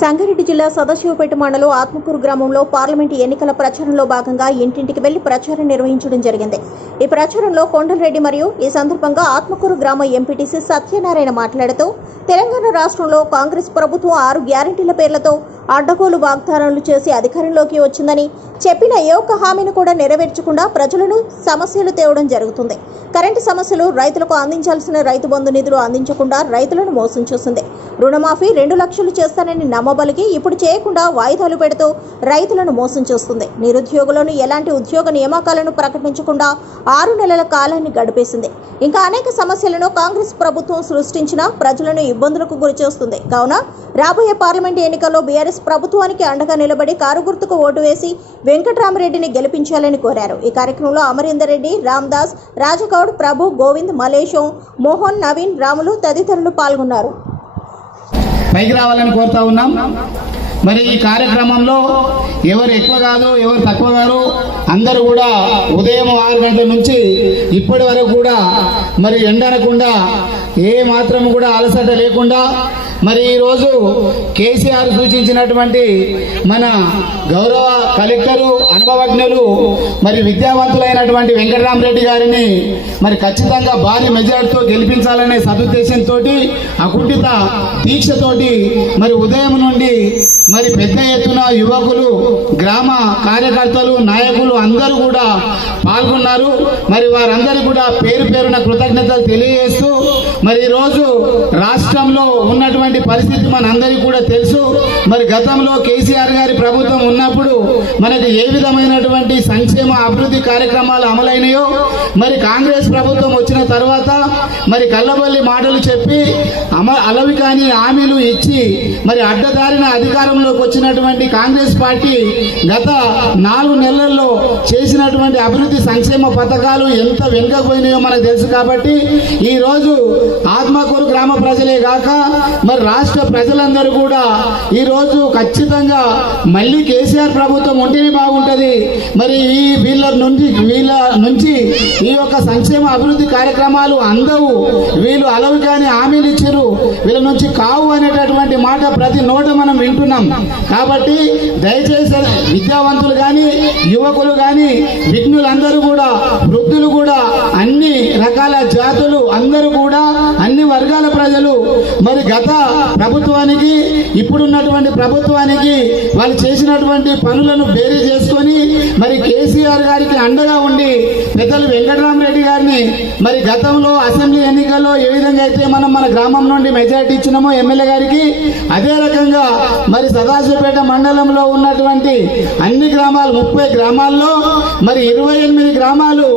సంగారెడ్డి జిల్లా సదాశివపేట మండలం ఆత్మకూరు గ్రామంలో పార్లమెంటు ఎన్నికల ప్రచారంలో భాగంగా ఇంటింటికి వెళ్ళి ప్రచారం నిర్వహించడం జరిగింది. ఈ ప్రచారంలో కొండలరెడ్డి మరియు ఈ సందర్భంగా ఆత్మకూరు గ్రామ ఎంపీటీసీ సత్యనారాయణ మాట్లాడుతూ తెలంగాణ రాష్ట్రంలో కాంగ్రెస్ ప్రభుత్వం ఆరు గ్యారంటీల పేర్లతో అడ్డగోలు వాగ్దానాలు చేసి అధికారంలోకి వచ్చిందని చెప్పిన ఏ ఒక్క హామీని కూడా నెరవేర్చకుండా ప్రజలను సమస్యలు తేవడం జరుగుతుంది. కరెంటు సమస్యలు రైతులకు అందించాల్సిన రైతు బంధు నిధులు అందించకుండా రైతులను మోసం చేస్తుంది. రుణమాఫీ రెండు లక్షలు చేస్తానని నమ్మబలికి ఇప్పుడు చేయకుండా వాయిదాలు పెడుతూ రైతులను మోసం చేస్తుంది. నిరుద్యోగులను ఎలాంటి ఉద్యోగ నియామకాలను ప్రకటించకుండా ఆరు నెలల కాలాన్ని గడిపేసింది. ఇంకా అనేక సమస్యలను కాంగ్రెస్ ప్రభుత్వం సృష్టించిన ప్రజలను ఇబ్బందులకు గురి చేస్తుంది. కావున రాబోయే పార్లమెంట్ ఎన్నికల్లో బీఆర్ఎస్ ప్రభుత్వానికి అండగా నిలబడి కారు గుర్తుకు ఓటు వేసి వెంకట్రామరెడ్డిని గెలిపించాలని కోరారు. ఈ కార్యక్రమంలో అమరేందర్ రెడ్డి రామ్దాస్ రాజగౌడ్ ప్రభు గోవింద్ మలేషం మోహన్ నవీన్ రాములు తదితరులు పాల్గొన్నారు. పైకి రావాలని కోరుతా ఉన్నాం. మరి ఈ కార్యక్రమంలో ఎవరు ఎక్కువ కాదు ఎవరు తక్కువ కాదు అందరూ కూడా ఉదయం ఆరు గంటల నుంచి ఇప్పటి వరకు కూడా మరి ఎండనకుండా ఏ మాత్రం కూడా అలసట లేకుండా మరి ఈరోజు కేసీఆర్ సూచించినటువంటి మన గౌరవ కలెక్టరు అనుభవజ్ఞులు మరి విద్యావంతులైనటువంటి వెంకటరామరెడ్డి గారిని మరి ఖచ్చితంగా భారీ మెజార్టీతో గెలిపించాలనే సదుద్దేశంతో అకుంఠిత దీక్షతోటి మరి ఉదయం నుండి మరి పెద్ద ఎత్తున యువకులు గ్రామ కార్యకర్తలు నాయకులు అందరూ కూడా పాల్గొన్నారు. మరి వారందరూ కూడా పేరు పేరున కృతజ్ఞతలు తెలియజేస్తూ మరి ఈరోజు రాష్ట్రంలో ఉన్నటువంటి పరిస్థితి మనందరికీ కూడా తెలుసు. మరి గతంలో కేసీఆర్ గారి ప్రభుత్వం ఉన్నప్పుడు మనకి ఏ విధమైనటువంటి సంక్షేమ అభివృద్ధి కార్యక్రమాలు అమలైనాయో మరి కాంగ్రెస్ ప్రభుత్వం వచ్చిన తర్వాత మరి కళ్ళబల్లి మాటలు చెప్పి అలవి కాని హామీలు ఇచ్చి మరి అడ్డదారిన అధికారంలోకి వచ్చినటువంటి కాంగ్రెస్ పార్టీ గత నాలుగు నెలల్లో చేసినటువంటి అభివృద్ధి సంక్షేమ పథకాలు ఎంత వెనుకపోయినాయో మనకు తెలుసు కాబట్టి ఈ రోజు ఆత్మకూరు గ్రామ ప్రజలే కాక మరి రాష్ట్ర ప్రజలందరూ కూడా ఈ రోజు ఖచ్చితంగా మళ్ళీ కేసీఆర్ ప్రభుత్వం ఉంటేనే బాగుంటుంది. మరి ఈ వీళ్ళ నుంచి వీళ్ళ నుంచి ఈ యొక్క సంక్షేమ అభివృద్ధి కార్యక్రమాలు అందవు. వీళ్ళు అలవి కానీ హామీలు ఇచ్చారు వీళ్ళ నుంచి కావు అనేటటువంటి మాట ప్రతి నోట మనం వింటున్నాం. కాబట్టి దయచేసి విద్యావంతులు కానీ యువకులు కానీ విఘ్నులందరూ కూడా వృద్ధులు కూడా అన్ని రకాల జాతులు అందరూ కూడా అన్ని వర్గాల ప్రజలు మరి గత ప్రభుత్వానికి ఇప్పుడున్నటువంటి ప్రభుత్వానికి వాళ్ళు చేసినటువంటి పనులను బేరీ చేసుకొని మరి కేసీఆర్ గారికి అండగా ఉండి పెద్దలు వెంకటరామరెడ్డి గారిని మరి గతంలో అసెంబ్లీ ఎన్నికల్లో ఏ విధంగా అయితే మనం మన గ్రామం నుండి మెజారిటీ ఇచ్చినామో ఎమ్మెల్యే గారికి అదే రకంగా మరి సదాశివపేట మండలంలో ఉన్నటువంటి అన్ని గ్రామాలు ముప్పై గ్రామాల్లో మరి ఇరవై ఎనిమిది గ్రామాలు